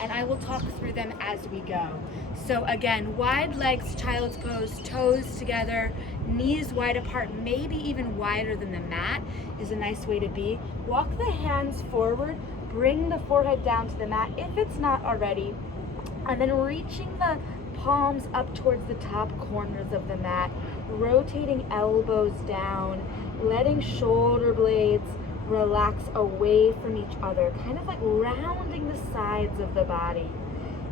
and I will talk through them as we go. So again, wide legs, child's pose, toes together, knees wide apart, maybe even wider than the mat is a nice way to be. Walk the hands forward, bring the forehead down to the mat if it's not already, and then reaching the palms up towards the top corners of the mat, rotating elbows down, letting shoulder blades relax away from each other, kind of like rounding the sides of the body.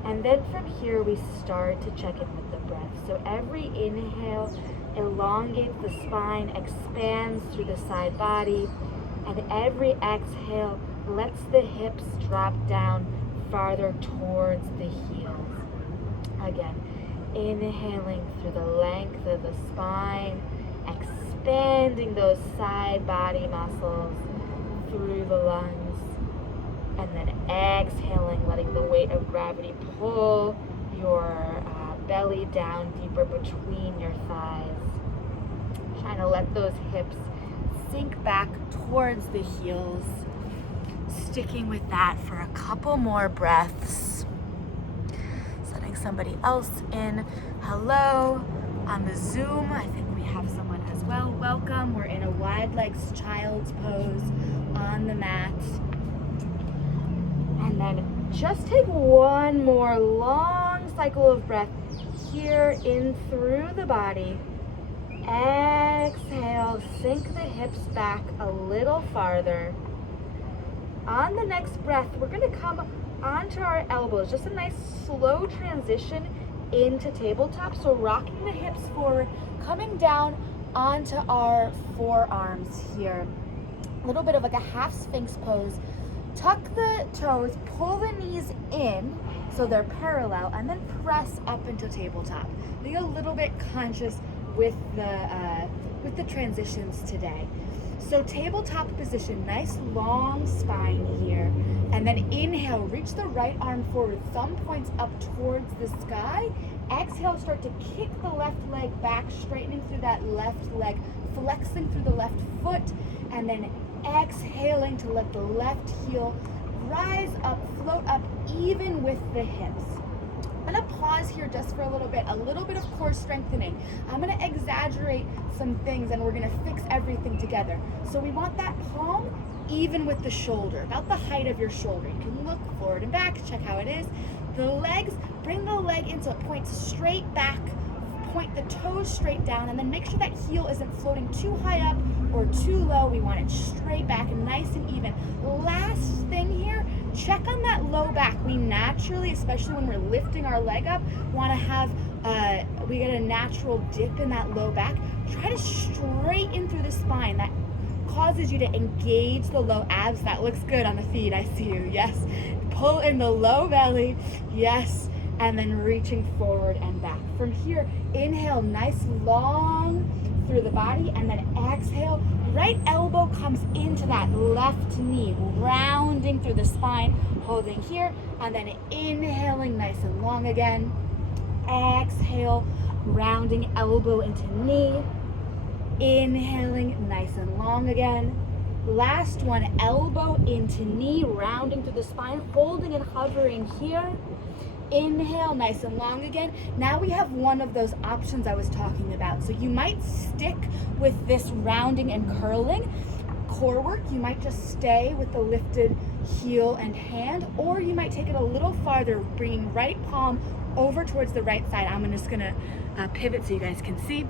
And then from here we start to check in with the breath. So every inhale elongates the spine, expands through the side body, and every exhale lets the hips drop down farther towards the heels. Again, inhaling through the length of the spine, expanding those side body muscles through the lungs, and then exhaling, letting the weight of gravity pull your belly down deeper between your thighs. Trying to let those hips sink back towards the heels. Sticking with that for a couple more breaths. Letting somebody else in. Hello on the Zoom. I think we have someone as well. Welcome. We're in a wide legs child's pose on the mat. And then just take one more long cycle of breath here in through the body. Exhale, sink the hips back a little farther. On the next breath, we're going to come onto our elbows. Just a nice slow transition into tabletop. So rocking the hips forward, coming down onto our forearms here. A little bit of like a half sphinx pose. Tuck the toes, pull the knees in so they're parallel, and then press up into tabletop. Be a little bit conscious with the transitions today. So tabletop position, nice long spine here. And then inhale, reach the right arm forward, thumb points up towards the sky. Exhale, start to kick the left leg back, straightening through that left leg, flexing through the left foot, and then exhaling to let the left heel rise up, float up even with the hips. I'm gonna pause here just for a little bit of core strengthening. I'm gonna exaggerate some things and we're gonna fix everything together. So we want that palm even with the shoulder, about the height of your shoulder. You can look forward and back, check how it is. The legs, bring the leg in so it points straight back, point the toes straight down, and then make sure that heel isn't floating too high up or too low. We want it straight back and nice and even. Last thing here, check on that low back. We naturally, especially when we're lifting our leg up, want to have, we get a natural dip in that low back. Try to straighten through the spine. That causes you to engage the low abs. That looks good on the feet, I see you, yes. Pull in the low belly, yes. And then reaching forward and back. From here, inhale, nice long through the body, and then exhale, right elbow comes into that left knee, rounding through the spine, holding here, and then inhaling nice and long again. Exhale, rounding elbow into knee, inhaling nice and long again. Last one, elbow into knee, rounding through the spine, holding and hovering here. Inhale, nice and long again. Now we have one of those options I was talking about. So you might stick with this rounding and curling core work. You might just stay with the lifted heel and hand, or you might take it a little farther, bringing right palm over towards the right side. I'm just gonna pivot so you guys can see.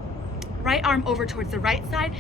Right arm over towards the right side.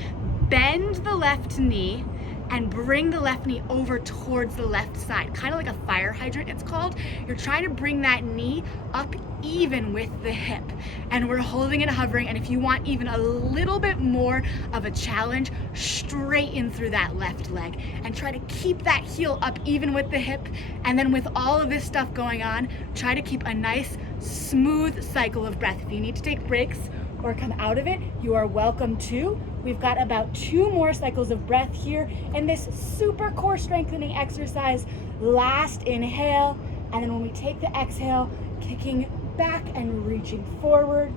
Bend the left knee and bring the left knee over towards the left side, kind of like a fire hydrant it's called. You're trying to bring that knee up even with the hip. And we're holding and hovering, and if you want even a little bit more of a challenge, straighten through that left leg and try to keep that heel up even with the hip. And then with all of this stuff going on, try to keep a nice, smooth cycle of breath. If you need to take breaks or come out of it, you are welcome to. We've got about 2 more cycles of breath here in this super core strengthening exercise. Last inhale, and then when we take the exhale, kicking back and reaching forward.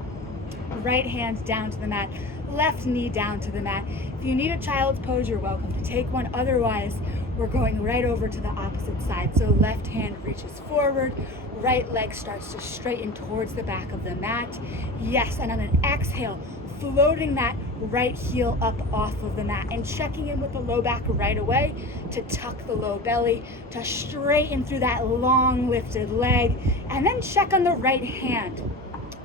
Right hand down to the mat, left knee down to the mat. If you need a child's pose, you're welcome to take one. Otherwise, we're going right over to the opposite side. So left hand reaches forward, right leg starts to straighten towards the back of the mat. Yes, and on an exhale, floating that right heel up off of the mat and checking in with the low back right away to tuck the low belly, to straighten through that long lifted leg, and then check on the right hand.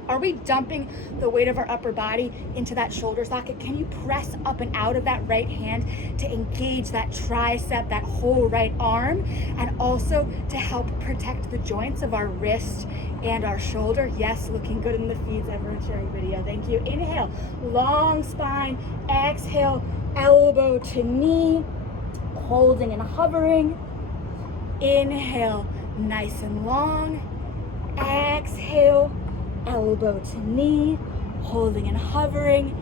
Are we dumping the weight of our upper body into that shoulder socket? Can you press up and out of that right hand to engage that tricep, that whole right arm, and also to help protect the joints of our wrist and our shoulder? Yes, looking good in the feeds, everyone sharing video. Thank you. Inhale, long spine. Exhale, elbow to knee, holding and hovering. Inhale, nice and long. Exhale, elbow to knee, holding and hovering.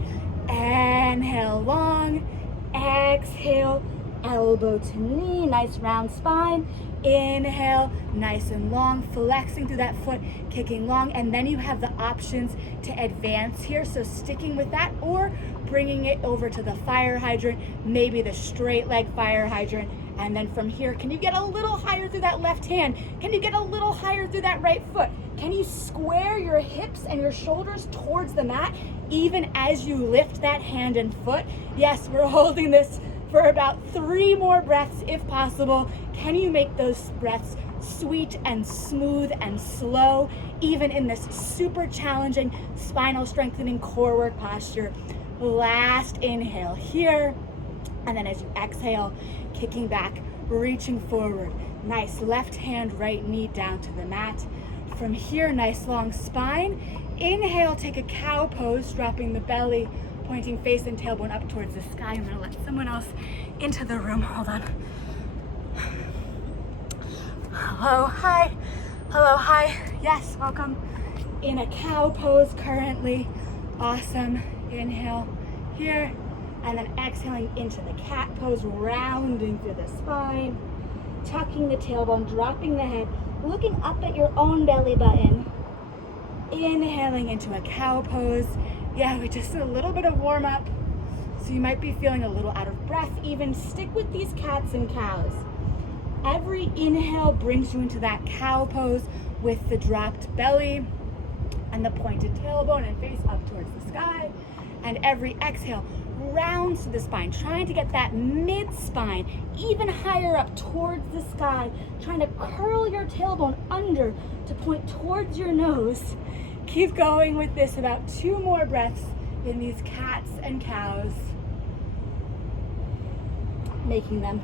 Inhale, long. Exhale, elbow to knee, nice round spine. Inhale, nice and long, flexing through that foot, kicking long, and then you have the options to advance here, so sticking with that or bringing it over to the fire hydrant, maybe the straight leg fire hydrant. And then from here, can you get a little higher through that left hand? Can you get a little higher through that right foot? Can you square your hips and your shoulders towards the mat even as you lift that hand and foot? Yes, we're holding this for about 3 more breaths if possible. Can you make those breaths sweet and smooth and slow, even in this super challenging spinal strengthening core work posture? Last inhale here, and then as you exhale, kicking back, reaching forward. Nice left hand, right knee down to the mat. From here, nice long spine. Inhale, take a cow pose, dropping the belly, pointing face and tailbone up towards the sky. I'm gonna let someone else into the room. Hold on. Hello, hi. Hello, hi. Yes, welcome. In a cow pose currently. Awesome. Inhale here, and then exhaling into the cat pose, rounding through the spine, tucking the tailbone, dropping the head, looking up at your own belly button. Inhaling into a cow pose. Yeah, we just did a little bit of warm up, so you might be feeling a little out of breath even. Stick with these cats and cows. Every inhale brings you into that cow pose with the dropped belly and the pointed tailbone and face up towards the sky. And every exhale rounds to the spine, trying to get that mid-spine even higher up towards the sky, trying to curl your tailbone under to point towards your nose. Keep going with this, about 2 more breaths in these cats and cows, making them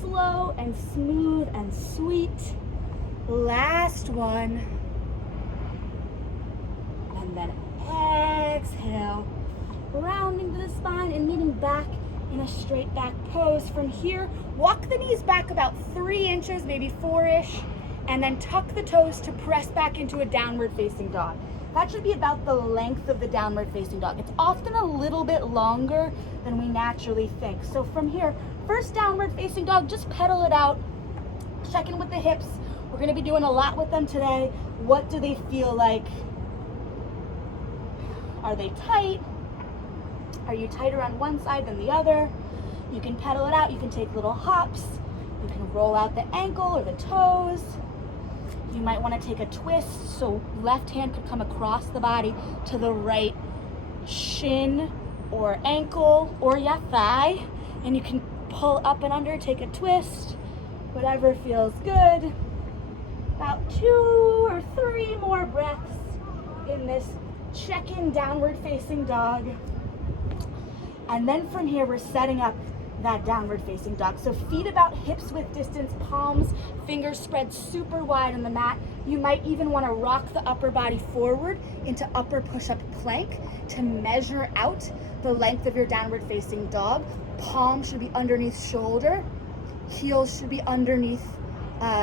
slow and smooth and sweet. Last one. And then exhale, rounding to the spine and meeting back in a straight back pose. From here, walk the knees back about 3 inches, maybe 4-ish, and then tuck the toes to press back into a downward facing dog. That should be about the length of the downward facing dog. It's often a little bit longer than we naturally think. So from here, first downward facing dog, just pedal it out, check in with the hips. We're gonna be doing a lot with them today. What do they feel like? Are they tight? Are you tighter on one side than the other? You can pedal it out, you can take little hops, you can roll out the ankle or the toes. You might want to take a twist, so left hand could come across the body to the right shin or ankle or your thigh, and you can pull up and under, take a twist, whatever feels good. About 2 or 3 more breaths in this check-in downward facing dog. And then from here, we're setting up that downward facing dog. So feet about hips width distance, palms, fingers spread super wide on the mat. You might even want to rock the upper body forward into upper push-up plank to measure out the length of your downward facing dog. Palms should be underneath shoulder. Heels should be underneath,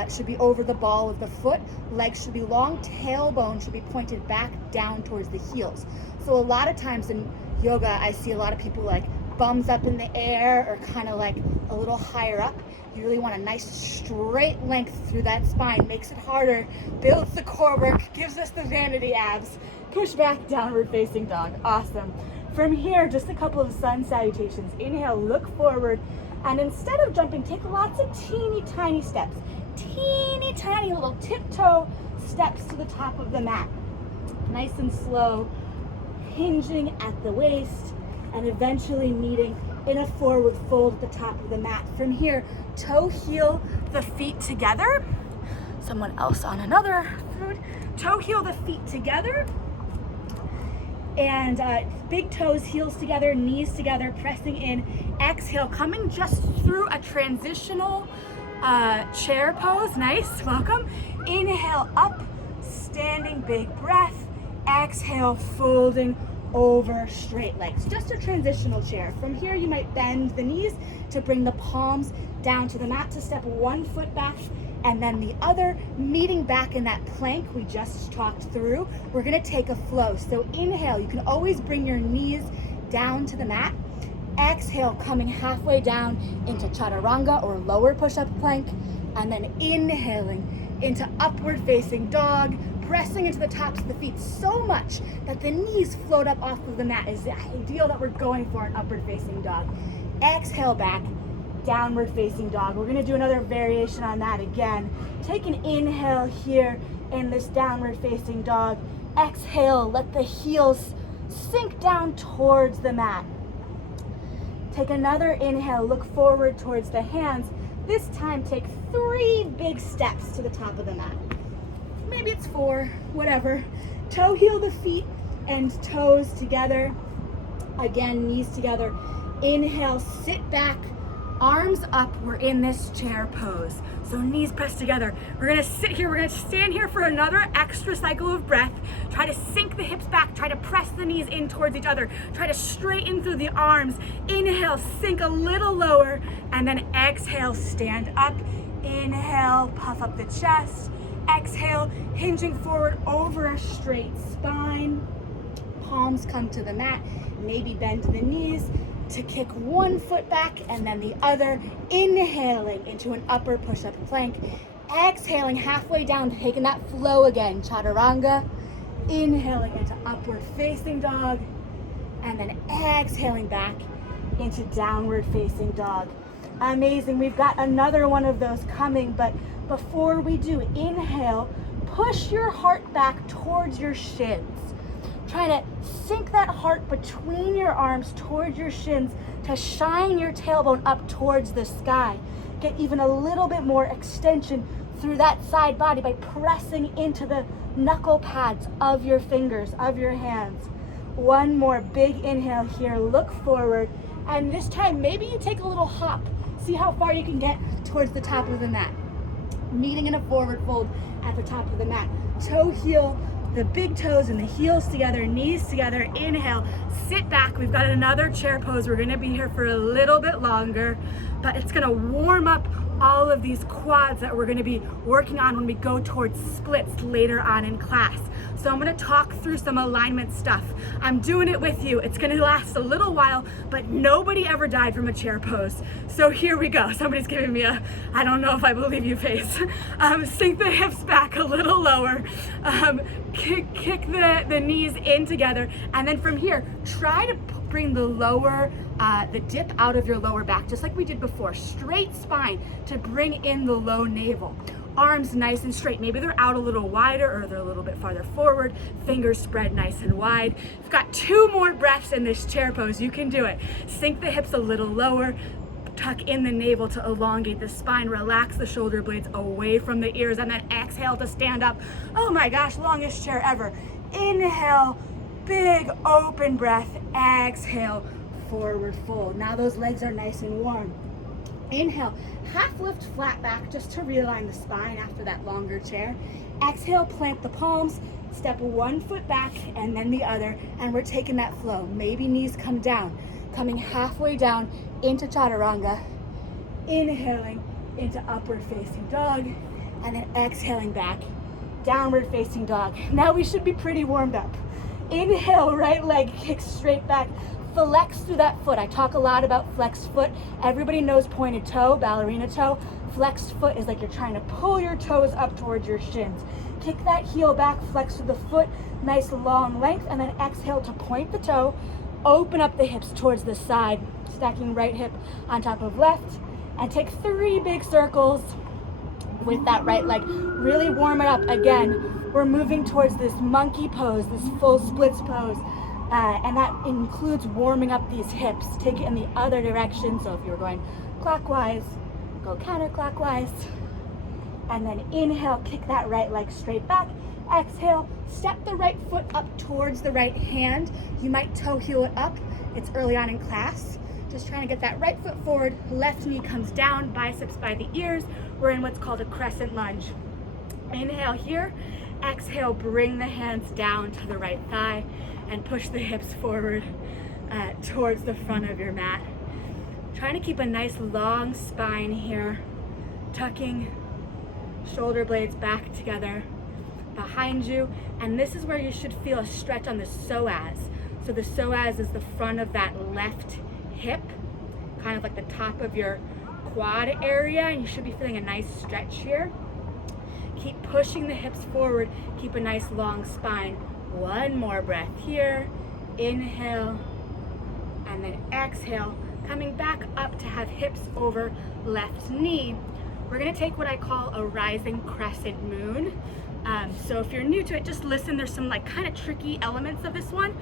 should be over the ball of the foot. Legs should be long. Tailbone should be pointed back down towards the heels. So a lot of times in yoga, I see a lot of people like bums up in the air or kind of like a little higher up. You really want a nice straight length through that spine. Makes it harder, builds the core work, gives us the vanity abs. Push back, downward facing dog. Awesome. From here, just a couple of sun salutations. Inhale, look forward. And instead of jumping, take lots of teeny tiny steps. Teeny tiny little tiptoe steps to the top of the mat. Nice and slow, hinging at the waist and eventually meeting in a forward fold at the top of the mat. From here, toe heel the feet together. Someone else on another foot. Toe heel the feet together. And big toes, heels together, knees together, pressing in. Exhale, coming just through a transitional chair pose. Nice, welcome. Inhale up, standing, big breath. Exhale, folding over straight legs. Just a transitional chair. From here, you might bend the knees to bring the palms down to the mat to step one foot back and then the other, meeting back in that plank we just talked through. We're gonna take a flow. So inhale, you can always bring your knees down to the mat. Exhale, coming halfway down into chaturanga or lower push-up plank, and then inhaling into upward facing dog, pressing into the tops of the feet so much that the knees float up off of the mat is the ideal that we're going for in upward facing dog. Exhale back, downward facing dog. We're gonna do another variation on that again. Take an inhale here in this downward facing dog. Exhale, let the heels sink down towards the mat. Take another inhale, look forward towards the hands. This time take 3 big steps to the top of the mat. Maybe it's 4, whatever. Toe heel the feet and toes together. Again, knees together. Inhale, sit back, arms up. We're in this chair pose. So knees pressed together. We're gonna sit here, we're gonna stand here for another extra cycle of breath. Try to sink the hips back, try to press the knees in towards each other. Try to straighten through the arms. Inhale, sink a little lower, and then exhale, stand up. Inhale, puff up the chest. Exhale, hinging forward over a straight spine. Palms come to the mat, maybe bend the knees to kick one foot back and then the other. Inhaling into an upper push-up plank. Exhaling halfway down, taking that flow again, chaturanga. Inhaling into upward facing dog. And then exhaling back into downward facing dog. Amazing, we've got another one of those coming, but before we do, inhale, push your heart back towards your shins. Try to sink that heart between your arms towards your shins to shine your tailbone up towards the sky. Get even a little bit more extension through that side body by pressing into the knuckle pads of your fingers, of your hands. One more big inhale here, look forward, and this time maybe you take a little hop. See how far you can get towards the top of the mat. Meeting in a forward fold at the top of the mat. Toe heel, the big toes and the heels together, knees together. Inhale, sit back. We've got another chair pose. We're gonna be here for a little bit longer, but it's gonna warm up all of these quads that we're gonna be working on when we go towards splits later on in class. So I'm gonna talk through some alignment stuff. I'm doing it with you. It's gonna last a little while, but nobody ever died from a chair pose. So here we go. Somebody's giving me a, I don't know if I believe you face. Sink the hips back a little lower. Kick the knees in together. And then from here, try to bring the lower, the dip out of your lower back, just like we did before. Straight spine to bring in the low navel. Arms nice and straight. Maybe they're out a little wider or they're a little bit farther forward. Fingers spread nice and wide. We've got 2 more breaths in this chair pose. You can do it. Sink the hips a little lower. Tuck in the navel to elongate the spine. Relax the shoulder blades away from the ears, and then exhale to stand up. Oh my gosh, longest chair ever. Inhale, big open breath. Exhale, forward fold. Now those legs are nice and warm. Inhale, half lift flat back just to realign the spine after that longer chair. Exhale, plant the palms, step 1 foot back and then the other, and we're taking that flow. Maybe knees come down, coming halfway down into chaturanga, inhaling into upward facing dog, and then exhaling back, downward facing dog. Now we should be pretty warmed up. Inhale, right leg kicks straight back. Flex through that foot. I talk a lot about flexed foot. Everybody knows pointed toe, ballerina toe. Flexed foot is like you're trying to pull your toes up towards your shins. Kick that heel back, flex through the foot, nice long length, and then exhale to point the toe. Open up the hips towards the side. Stacking right hip on top of left, and take 3 big circles with that right leg. Really warm it up. Again, we're moving towards this monkey pose, this full splits pose, and that includes warming up these hips. Take it in the other direction. So if you're going clockwise, go counterclockwise, and then inhale, kick that right leg straight back. Exhale, step the right foot up towards the right hand. You might toe heel it up. It's early on in class. Just trying to get that right foot forward, left knee comes down, biceps by the ears. We're in what's called a crescent lunge. Inhale here, exhale, bring the hands down to the right thigh and push the hips forward towards the front of your mat. Trying to keep a nice long spine here, tucking shoulder blades back together behind you. And this is where you should feel a stretch on the psoas. So the psoas is the front of that left hip, kind of like the top of your quad area, and you should be feeling a nice stretch here. Keep pushing the hips forward, keep a nice long spine. One more breath here. Inhale, and then exhale, coming back up to have hips over left knee. We're gonna take what I call a rising crescent moon. So if you're new to it, just listen. There's some like kind of tricky elements of this one.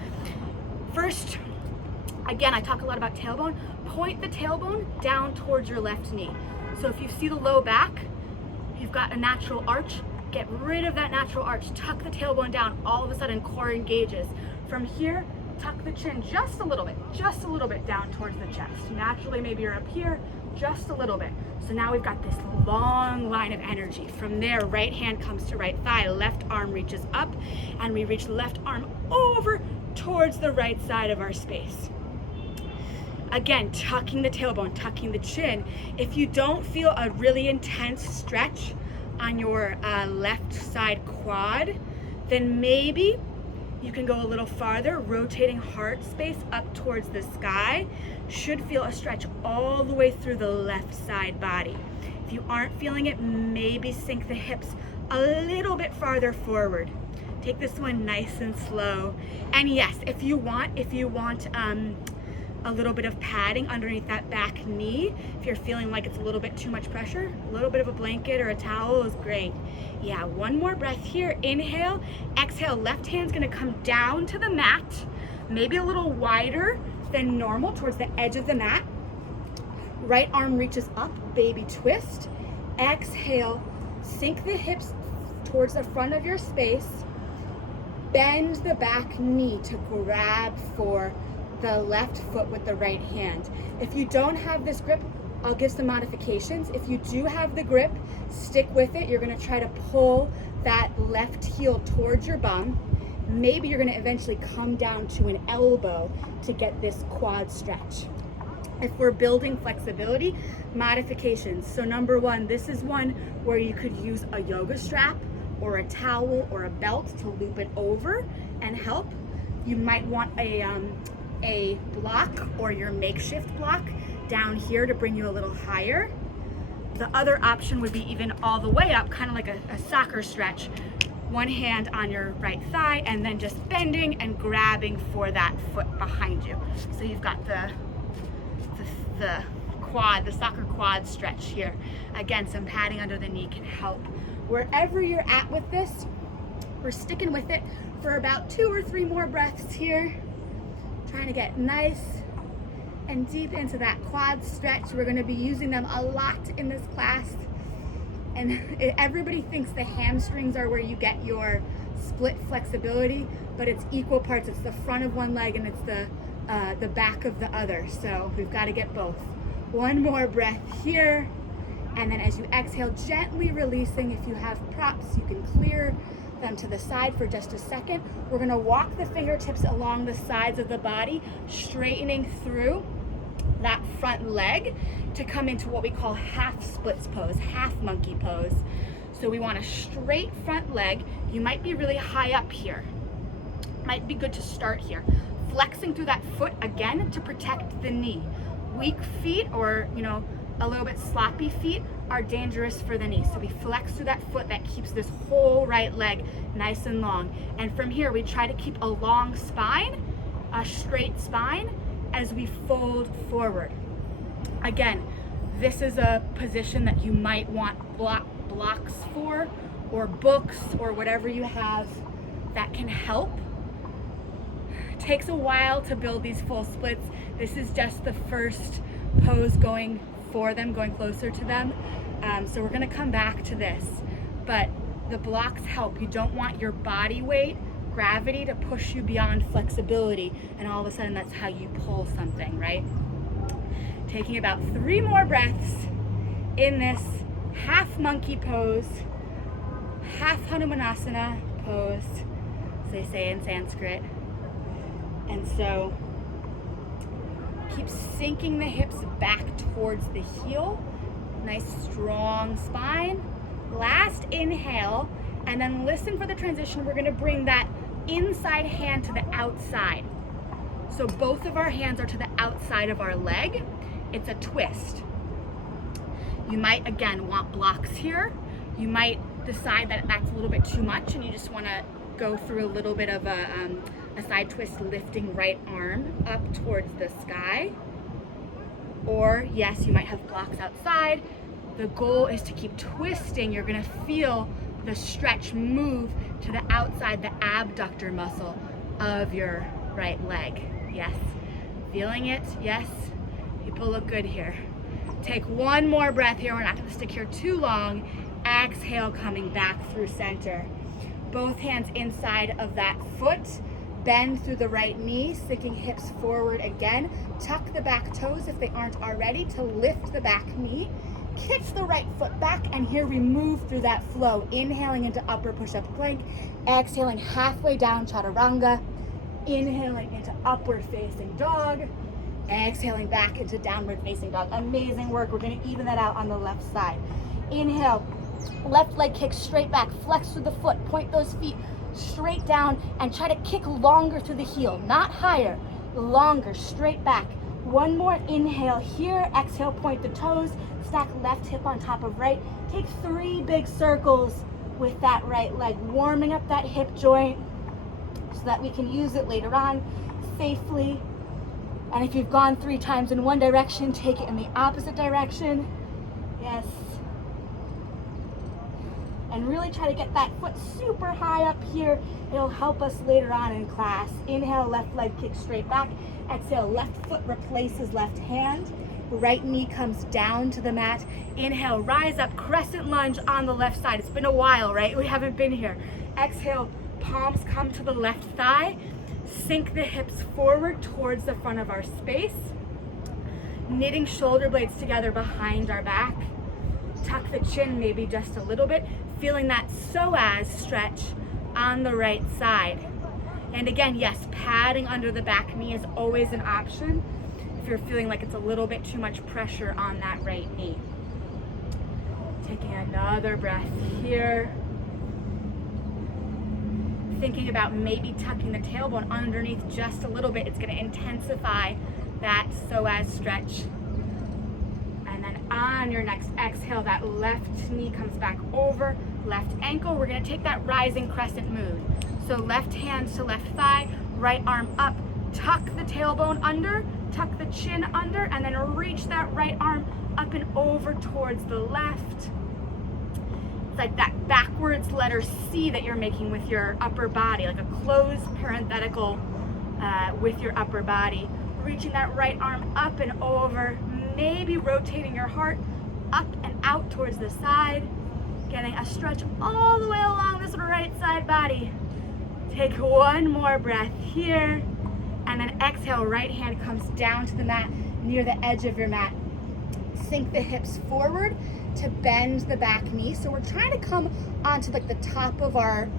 First, again, I talk a lot about tailbone. Point the tailbone down towards your left knee. So if you see the low back, you've got a natural arch, get rid of that natural arch. Tuck the tailbone down. All of a sudden, core engages. From here, tuck the chin just a little bit down towards the chest. Naturally, maybe you're up here, just a little bit. So now we've got this long line of energy. From there, right hand comes to right thigh, left arm reaches up, and we reach left arm over towards the right side of our space. Again, tucking the tailbone, tucking the chin. If you don't feel a really intense stretch on your left side quad, then maybe you can go a little farther, rotating heart space up towards the sky. Should feel a stretch all the way through the left side body. If you aren't feeling it, maybe sink the hips a little bit farther forward. Take this one nice and slow. And yes, if you want a little bit of padding underneath that back knee, if you're feeling like it's a little bit too much pressure, a little bit of a blanket or a towel is great. Yeah, one more breath here. Inhale, exhale, left hand's gonna come down to the mat, maybe a little wider than normal towards the edge of the mat. Right arm reaches up, baby twist. Exhale, sink the hips towards the front of your space. Bend the back knee to grab for the left foot with the right hand. If you don't have this grip, I'll give some modifications. If you do have the grip, stick with it. You're gonna try to pull that left heel towards your bum. Maybe you're gonna eventually come down to an elbow to get this quad stretch. If we're building flexibility, modifications. So number one, this is one where you could use a yoga strap or a towel or a belt to loop it over and help. You might want a block or your makeshift block down here to bring you a little higher. The other option would be even all the way up, kind of like a soccer stretch. One hand on your right thigh and then just bending and grabbing for that foot behind you. So you've got the quad, the soccer quad stretch here. Again, some padding under the knee can help. Wherever you're at with this, we're sticking with it for about 2 or 3 more breaths here. Trying to get nice and deep into that quad stretch. We're going to be using them a lot in this class. And everybody thinks the hamstrings are where you get your split flexibility, but it's equal parts. It's the front of one leg and it's the back of the other. So we've got to get both. One more breath here. And then as you exhale, gently releasing. If you have props, you can clear them to the side for just a second. We're gonna walk the fingertips along the sides of the body, straightening through that front leg to come into what we call half splits pose, half monkey pose. So we want a straight front leg. You might be really high up here. Might be good to start here. Flexing through that foot again to protect the knee. Weak feet or, a little bit sloppy feet are dangerous for the knee. So we flex through that foot that keeps this whole right leg nice and long. And from here, we try to keep a long spine, a straight spine, as we fold forward. Again, this is a position that you might want blocks for, or books, or whatever you have that can help. It takes a while to build these full splits. This is just the first pose going for them, going closer to them. So we're gonna come back to this, but the blocks help. You don't want your body weight, gravity, to push you beyond flexibility, and all of a sudden that's how you pull something, right? Taking about 3 more breaths in this half monkey pose, half Hanumanasana pose, as they say in Sanskrit. And so keep sinking the hips back towards the heel. Nice strong spine. Last inhale, and then listen for the transition. We're gonna bring that inside hand to the outside. So both of our hands are to the outside of our leg. It's a twist. You might, again, want blocks here. You might decide that that's a little bit too much and you just wanna go through a little bit of a side twist, lifting right arm up towards the sky. Or yes, you might have blocks outside. The goal is to keep twisting. You're gonna feel the stretch move to the outside, the abductor muscle of your right leg. Yes, feeling it, yes. People look good here. Take 1 more breath here. We're not gonna stick here too long. Exhale, coming back through center. Both hands inside of that foot. Bend through the right knee, sinking hips forward again. Tuck the back toes if they aren't already to lift the back knee. Kick the right foot back, and here we move through that flow. Inhaling into upper push-up plank. Exhaling halfway down chaturanga. Inhaling into upward facing dog. Exhaling back into downward facing dog. Amazing work. We're gonna even that out on the left side. Inhale, left leg kicks straight back. Flex through the foot, point those feet straight down, and try to kick longer through the heel, not higher, longer, straight back. 1 more inhale here. Exhale, point the toes, stack left hip on top of right. Take 3 big circles with that right leg, warming up that hip joint so that we can use it later on safely. And if you've gone 3 times in one direction, take it in the opposite direction. Yes. And really try to get that foot super high up here. It'll help us later on in class. Inhale, left leg kicks straight back. Exhale, left foot replaces left hand. Right knee comes down to the mat. Inhale, rise up, crescent lunge on the left side. It's been a while, right? We haven't been here. Exhale, palms come to the left thigh. Sink the hips forward towards the front of our space. Knitting shoulder blades together behind our back. Tuck the chin maybe just a little bit. Feeling that psoas stretch on the right side. And again, yes, padding under the back knee is always an option if you're feeling like it's a little bit too much pressure on that right knee. Taking another breath here. Thinking about maybe tucking the tailbone underneath just a little bit. It's gonna intensify that psoas stretch. And then on your next exhale, that left knee comes back over, left ankle. We're gonna take that rising crescent move. So left hand to left thigh, right arm up, tuck the tailbone under, tuck the chin under, and then reach that right arm up and over towards the left. It's like that backwards letter C that you're making with your upper body, like a closed parenthetical with your upper body. Reaching that right arm up and over, maybe rotating your heart up and out towards the side, getting a stretch all the way along this right side body. Take 1 more breath here, and then exhale, right hand comes down to the mat near the edge of your mat. Sink the hips forward to bend the back knee. So we're trying to come onto like the top of our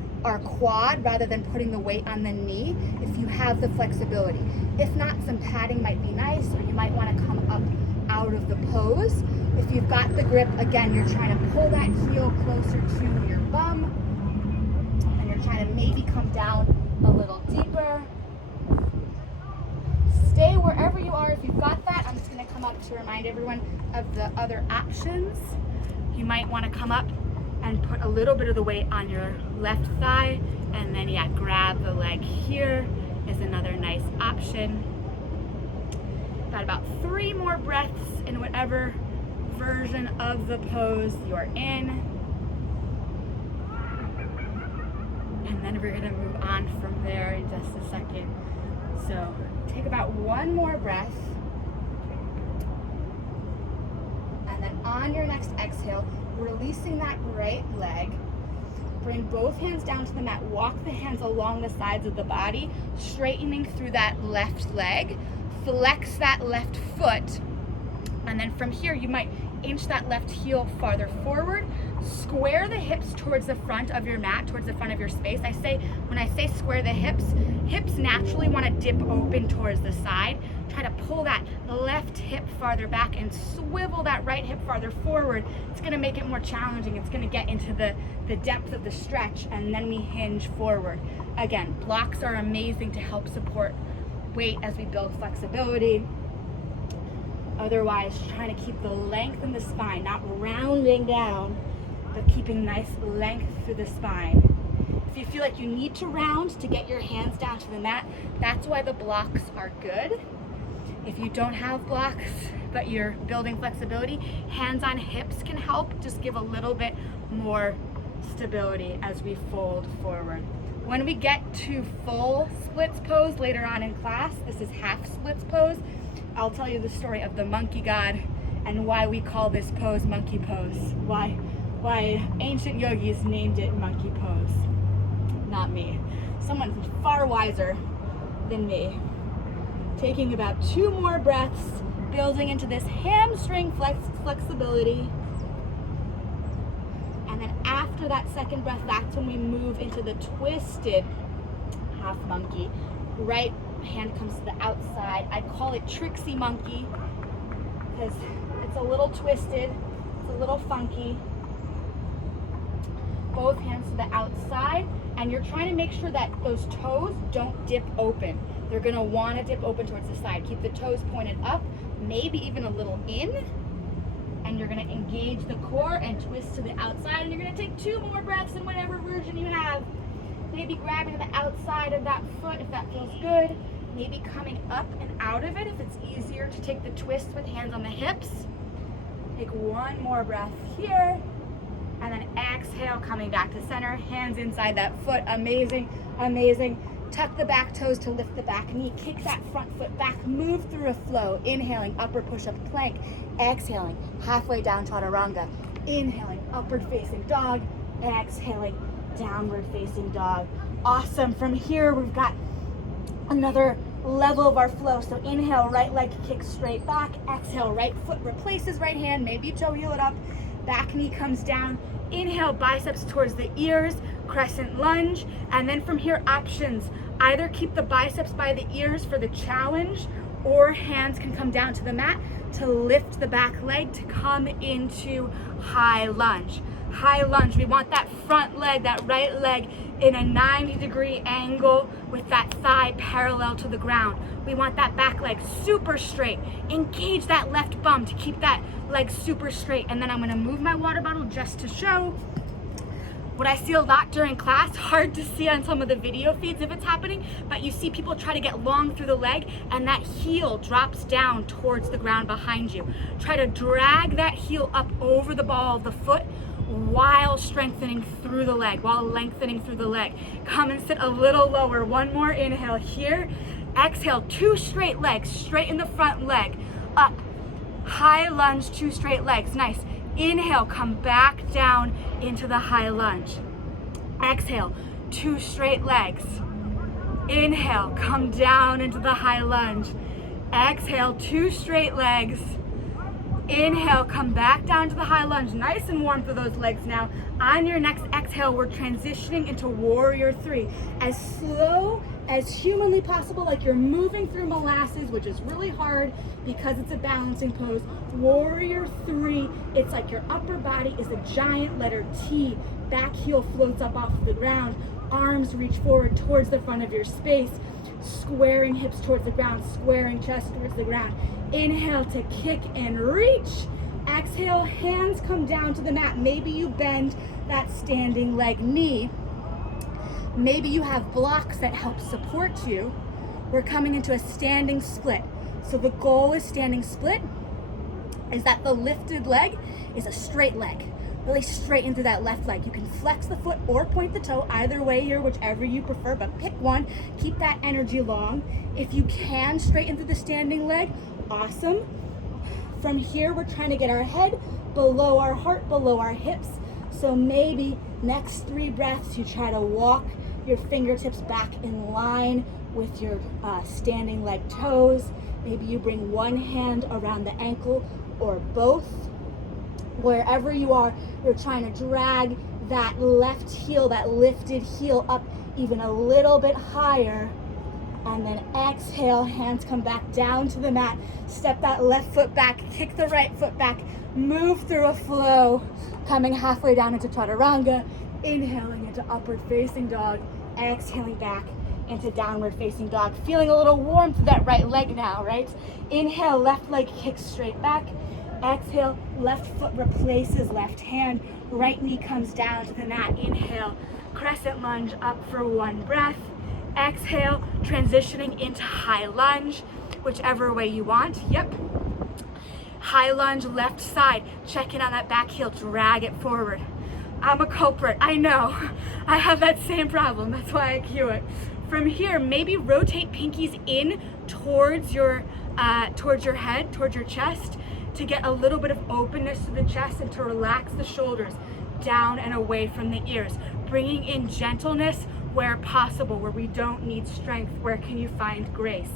quad rather than putting the weight on the knee if you have the flexibility. If not, some padding might be nice, or you might want to come up out of the pose. If you've got the grip, again, you're trying to pull that heel closer to your bum, and you're trying to maybe come down a little deeper. Stay wherever you are. If you've got that, I'm just going to come up to remind everyone of the other options. You might want to come up and put a little bit of the weight on your left thigh, and then grab the leg here is another nice option. Got about 3 more breaths in whatever version of the pose you're in. And then we're gonna move on from there in just a second. So take about 1 more breath. And then on your next exhale, releasing that right leg. Bring both hands down to the mat. Walk the hands along the sides of the body, straightening through that left leg. Flex that left foot. And then from here, you might inch that left heel farther forward. Square the hips towards the front of your mat, towards the front of your space. When I say square the hips naturally want to dip open towards the side. Try to pull that left hip farther back and swivel that right hip farther forward. It's going to make it more challenging. It's going to get into the depth of the stretch, and then we hinge forward. Again, blocks are amazing to help support weight as we build flexibility. Otherwise, trying to keep the length in the spine, not rounding down, but keeping nice length through the spine. If you feel like you need to round to get your hands down to the mat, that's why the blocks are good. If you don't have blocks, but you're building flexibility, hands on hips can help. Just give a little bit more stability as we fold forward. When we get to full splits pose later on in class, this is half splits pose, I'll tell you the story of the monkey god and why we call this pose monkey pose. Why ancient yogis named it monkey pose. Not me. Someone far wiser than me. Taking about 2 more breaths, building into this hamstring flexibility. And then after that second breath, that's when we move into the twisted half monkey. Right hand comes to the outside. I call it tricksy monkey because it's a little twisted, it's a little funky. Both hands to the outside, and you're trying to make sure that those toes don't dip open. They're gonna wanna dip open towards the side. Keep the toes pointed up, maybe even a little in, and you're gonna engage the core and twist to the outside, and you're gonna take 2 more breaths in whatever version you have. Maybe grabbing the outside of that foot if that feels good. Maybe coming up and out of it if it's easier to take the twist with hands on the hips. Take 1 more breath here. And then exhale, coming back to center, hands inside that foot. Amazing, amazing. Tuck the back toes to lift the back knee. Kick that front foot back. Move through a flow. Inhaling, upward push-up plank. Exhaling, halfway down chaturanga. Inhaling, upward facing dog. Exhaling, downward facing dog. Awesome. From here, we've got another level of our flow. So inhale, right leg kicks straight back. Exhale, right foot replaces right hand. Maybe toe heel it up. Back knee comes down. Inhale, biceps towards the ears, crescent lunge. And then from here, options. Either keep the biceps by the ears for the challenge, or hands can come down to the mat to lift the back leg to come into high lunge. High lunge, we want that front leg, that right leg in a 90-degree angle with that thigh parallel to the ground. We want that back leg super straight. Engage that left bum to keep that leg super straight. And then I'm gonna move my water bottle just to show. What I see a lot during class, hard to see on some of the video feeds if it's happening, but you see people try to get long through the leg and that heel drops down towards the ground behind you. Try to drag that heel up over the ball of the foot while strengthening through the leg, while lengthening through the leg. Come and sit a little lower. 1 more inhale here. Exhale, 2 straight legs, straight in the front leg. Up, high lunge, 2 straight legs. Nice. Inhale, come back down into the high lunge. Exhale, 2 straight legs. Inhale, come down into the high lunge. Exhale, 2 straight legs. Inhale, come back down to the high lunge. Nice and warm through those legs now. On your next exhale, we're transitioning into warrior 3. As slow as humanly possible, like you're moving through molasses, which is really hard because it's a balancing pose. Warrior 3, it's like your upper body is a giant letter T. Back heel floats up off the ground. Arms reach forward towards the front of your space. Squaring hips towards the ground, squaring chest towards the ground. Inhale to kick and reach. Exhale, hands come down to the mat. Maybe you bend that standing leg knee. Maybe you have blocks that help support you. We're coming into a standing split. So the goal with standing split is that the lifted leg is a straight leg. Really straight into that left leg. You can flex the foot or point the toe, either way here, whichever you prefer, but pick one. Keep that energy long. If you can straighten through the standing leg, awesome. From here, we're trying to get our head below our heart, below our hips. So maybe next 3 breaths, you try to walk your fingertips back in line with your standing leg toes. Maybe you bring one hand around the ankle or both. Wherever you are, you're trying to drag that left heel, that lifted heel up even a little bit higher. And then exhale, hands come back down to the mat. Step that left foot back, kick the right foot back, move through a flow, coming halfway down into chaturanga, inhaling into upward facing dog, exhaling back into downward facing dog. Feeling a little warm through that right leg now, right? Inhale, left leg kicks straight back. Exhale, left foot replaces left hand, right knee comes down to the mat. Inhale, crescent lunge up for 1 breath. Exhale, transitioning into high lunge, whichever way you want. Yep. High lunge, left side. Check in on that back heel, drag it forward. I'm a culprit, I know. I have that same problem, that's why I cue it. From here, maybe rotate pinkies in towards your head, towards your chest, to get a little bit of openness to the chest and to relax the shoulders down and away from the ears. Bringing in gentleness where possible, where we don't need strength. Where can you find grace?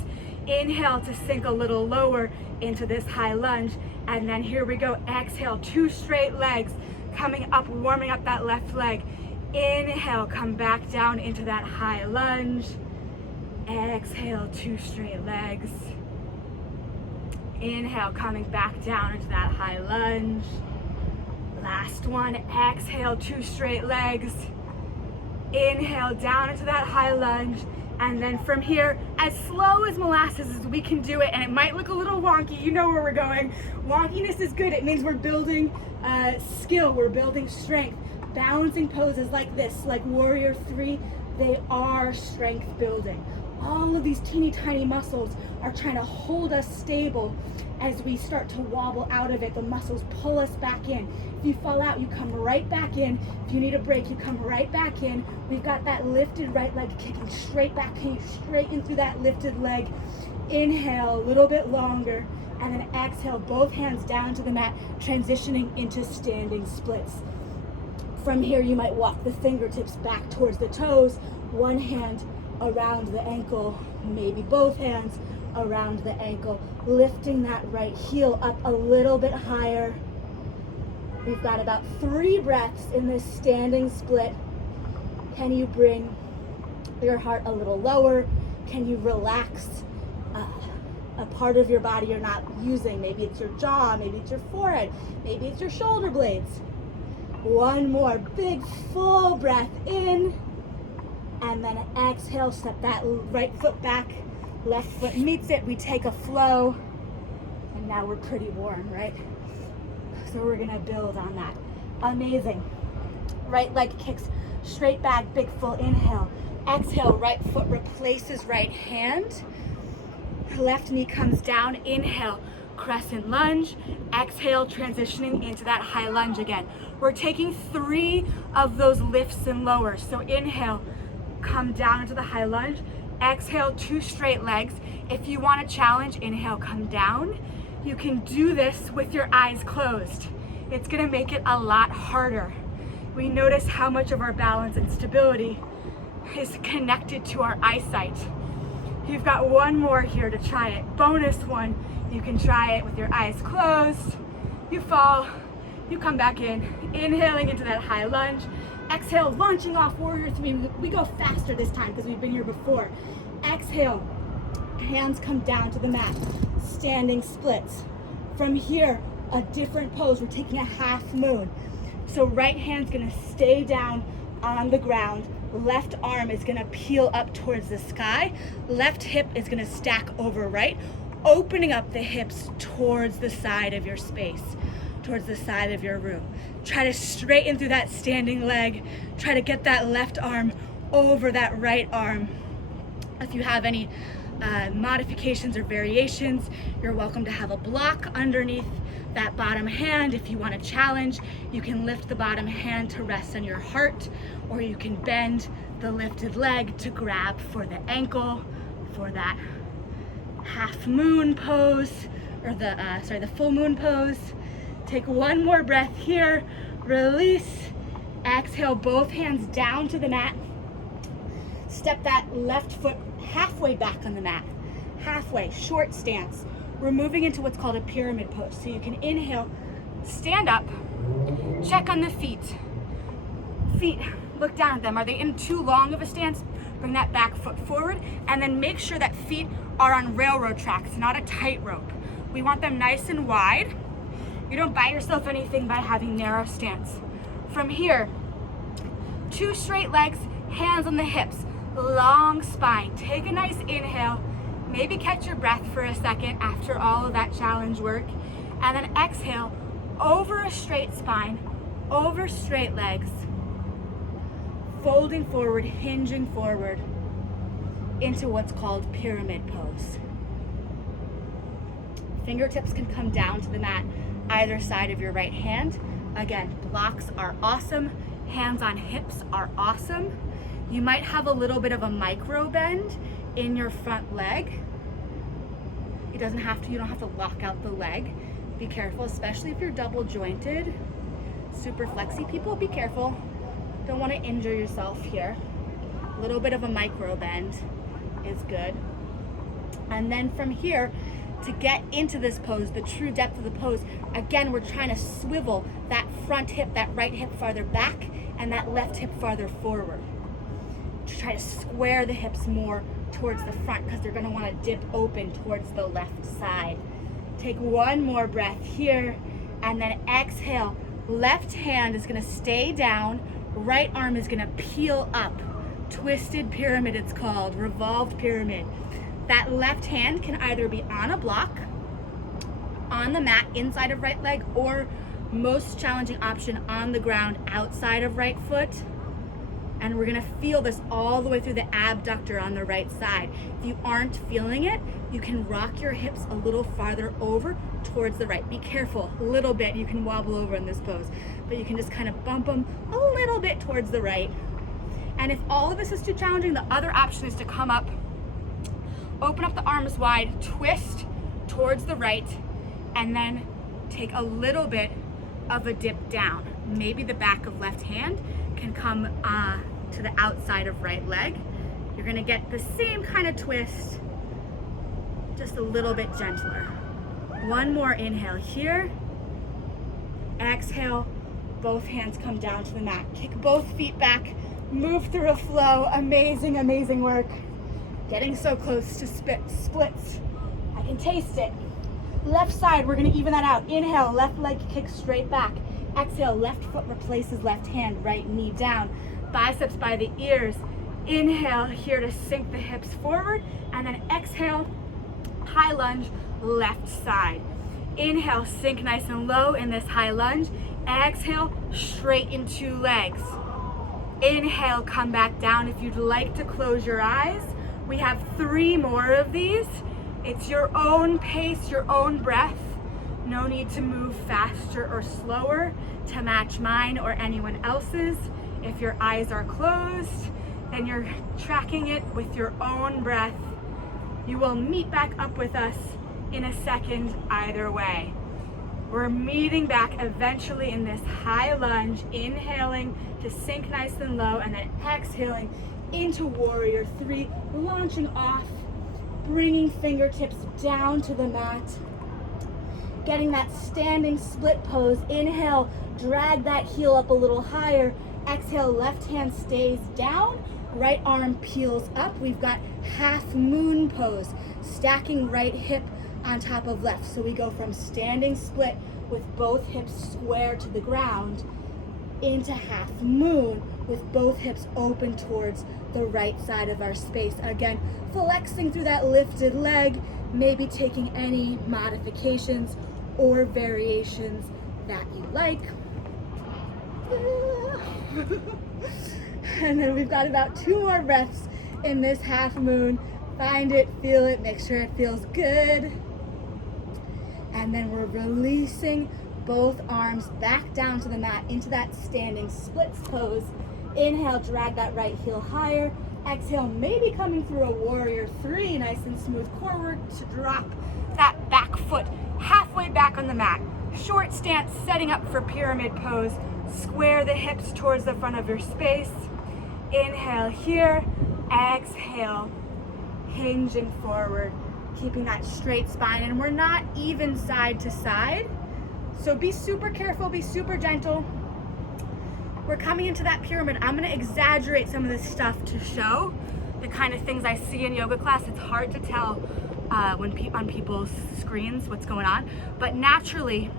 Inhale to sink a little lower into this high lunge. And then here we go. Exhale, 2 straight legs coming up, warming up that left leg. Inhale, come back down into that high lunge. Exhale, 2 straight legs. Inhale, coming back down into that high lunge. Last one, exhale, 2 straight legs. Inhale, down into that high lunge. And then from here, as slow as molasses as we can do it, and it might look a little wonky, you know where we're going. Wonkiness is good, it means we're building skill, we're building strength. Balancing poses like this, like Warrior 3, they are strength building. All of these teeny tiny muscles are trying to hold us stable. As we start to wobble out of it, the muscles pull us back in. If you fall out, you come right back in. If you need a break, you come right back in. We've got that lifted right leg kicking straight back. Can you straighten through that lifted leg? Inhale, a little bit longer, and then exhale, both hands down to the mat, transitioning into standing splits. From here, you might walk the fingertips back towards the toes, one hand around the ankle, maybe both hands around the ankle, lifting that right heel up a little bit higher. We've got about 3 breaths in this standing split. Can you bring your heart a little lower? Can you relax a part of your body you're not using? Maybe it's your jaw, maybe it's your forehead, maybe it's your shoulder blades. One more big full breath in. And then exhale, step that right foot back, left foot meets it, we take a flow, and now we're pretty warm, right? So we're gonna build on that. Amazing. Right leg kicks straight back, big full inhale. Exhale, right foot replaces right hand. Left knee comes down, inhale, crescent lunge. Exhale, transitioning into that high lunge again. We're taking 3 of those lifts and lowers. So inhale, come down into the high lunge. Exhale, 2 straight legs. If you want a challenge, inhale, come down. You can do this with your eyes closed. It's gonna make it a lot harder. We notice how much of our balance and stability is connected to our eyesight. You've got one more here to try it. Bonus one, you can try it with your eyes closed. You fall, you come back in, inhaling into that high lunge. Exhale, launching off Warrior 3. We go faster this time because we've been here before. Exhale, hands come down to the mat. Standing splits. From here, a different pose. We're taking a half moon. So right hand's gonna stay down on the ground. Left arm is gonna peel up towards the sky. Left hip is gonna stack over right, opening up the hips towards the side of your space, towards the side of your room. Try to straighten through that standing leg. Try to get that left arm over that right arm. If you have any modifications or variations, you're welcome to have a block underneath that bottom hand. If you want to challenge, you can lift the bottom hand to rest on your heart, or you can bend the lifted leg to grab for the ankle for that half moon pose, or the full moon pose. Take one more breath here, release, exhale, both hands down to the mat. Step that left foot halfway back on the mat, halfway, short stance. We're moving into what's called a pyramid pose. So you can inhale, stand up, check on the feet. Feet, look down at them. Are they in too long of a stance? Bring that back foot forward, and then make sure that feet are on railroad tracks, not a tightrope. We want them nice and wide. You don't buy yourself anything by having narrow stance. From here, 2 straight legs, hands on the hips, long spine. Take a nice inhale, maybe catch your breath for a second after all of that challenge work, and then exhale over a straight spine, over straight legs, folding forward, hinging forward into what's called pyramid pose. Fingertips can come down to the mat either side of your right hand. Again, blocks are awesome. Hands on hips are awesome. You might have a little bit of a micro bend in your front leg. You don't have to lock out the leg. Be careful, especially if you're double jointed. Super flexy people, be careful. Don't want to injure yourself here. A little bit of a micro bend is good. And then from here, to get into this pose, the true depth of the pose, again, we're trying to swivel that front hip, that right hip farther back, and that left hip farther forward. To try to square the hips more towards the front, because they're going to want to dip open towards the left side. Take one more breath here, and then exhale. Left hand is going to stay down, right arm is going to peel up. Twisted pyramid, it's called, revolved pyramid. That left hand can either be on a block, on the mat, inside of right leg, or most challenging option, on the ground, outside of right foot. And we're gonna feel this all the way through the abductor on the right side. If you aren't feeling it, you can rock your hips a little farther over towards the right. Be careful, a little bit, you can wobble over in this pose, but you can just kind of bump them a little bit towards the right. And if all of this is too challenging, the other option is to come up, open up the arms wide, twist towards the right, and then take a little bit of a dip down. Maybe the back of left hand can come to the outside of right leg. You're gonna get the same kind of twist, just a little bit gentler. One more inhale here. Exhale, both hands come down to the mat. Kick both feet back, move through a flow. Amazing, amazing work. Getting so close to splits. I can taste it. Left side, we're gonna even that out. Inhale, left leg kicks straight back. Exhale, left foot replaces left hand, right knee down. Biceps by the ears. Inhale here to sink the hips forward, and then exhale, high lunge, left side. Inhale, sink nice and low in this high lunge. Exhale, straighten 2 legs. Inhale, come back down. If you'd like to close your eyes, we have 3 more of these. It's your own pace, your own breath. No need to move faster or slower to match mine or anyone else's. If your eyes are closed, then you're tracking it with your own breath. You will meet back up with us in a second either way. We're meeting back eventually in this high lunge, inhaling to sink nice and low, and then exhaling into warrior 3, launching off, bringing fingertips down to the mat, getting that standing split pose. Inhale, drag that heel up a little higher. Exhale, left hand stays down, right arm peels up. We've got half moon pose, stacking right hip on top of left. So we go from standing split with both hips square to the ground into half moon with both hips open towards the right side of our space. Again, flexing through that lifted leg, maybe taking any modifications or variations that you like. And then we've got about 2 more breaths in this half moon. Find it, feel it, make sure it feels good. And then we're releasing both arms back down to the mat into that standing splits pose. Inhale, drag that right heel higher. Exhale, maybe coming through a warrior three, nice and smooth forward to drop that back foot halfway back on the mat. Short stance, setting up for pyramid pose. Square the hips towards the front of your space. Inhale here, exhale, hinging forward, keeping that straight spine, and we're not even side to side. So be super careful, be super gentle. We're coming into that pyramid. I'm gonna exaggerate some of this stuff to show the kind of things I see in yoga class. It's hard to tell on people's screens what's going on, but naturally,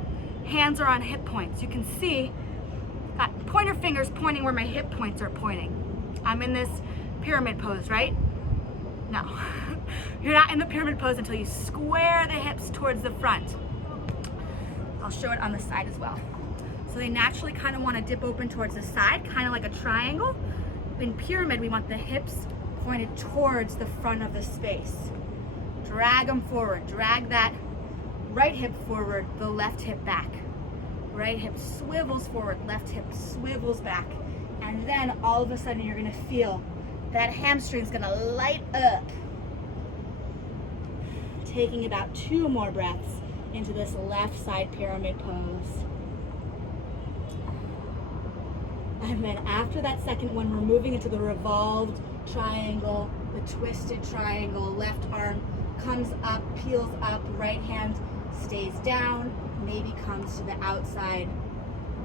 hands are on hip points. You can see that pointer fingers pointing where my hip points are pointing. I'm in this pyramid pose, right? No, you're not in the pyramid pose until you square the hips towards the front. I'll show it on the side as well. So they naturally kind of want to dip open towards the side, kind of like a triangle. In pyramid, we want the hips pointed towards the front of the space. Drag them forward, drag that right hip forward, the left hip back. Right hip swivels forward, left hip swivels back. And then all of a sudden you're gonna feel that hamstring's gonna light up. Taking about 2 more breaths into this left side pyramid pose. And then after that second one, we're moving into the revolved triangle, the twisted triangle. Left arm comes up, peels up, right hand stays down, maybe comes to the outside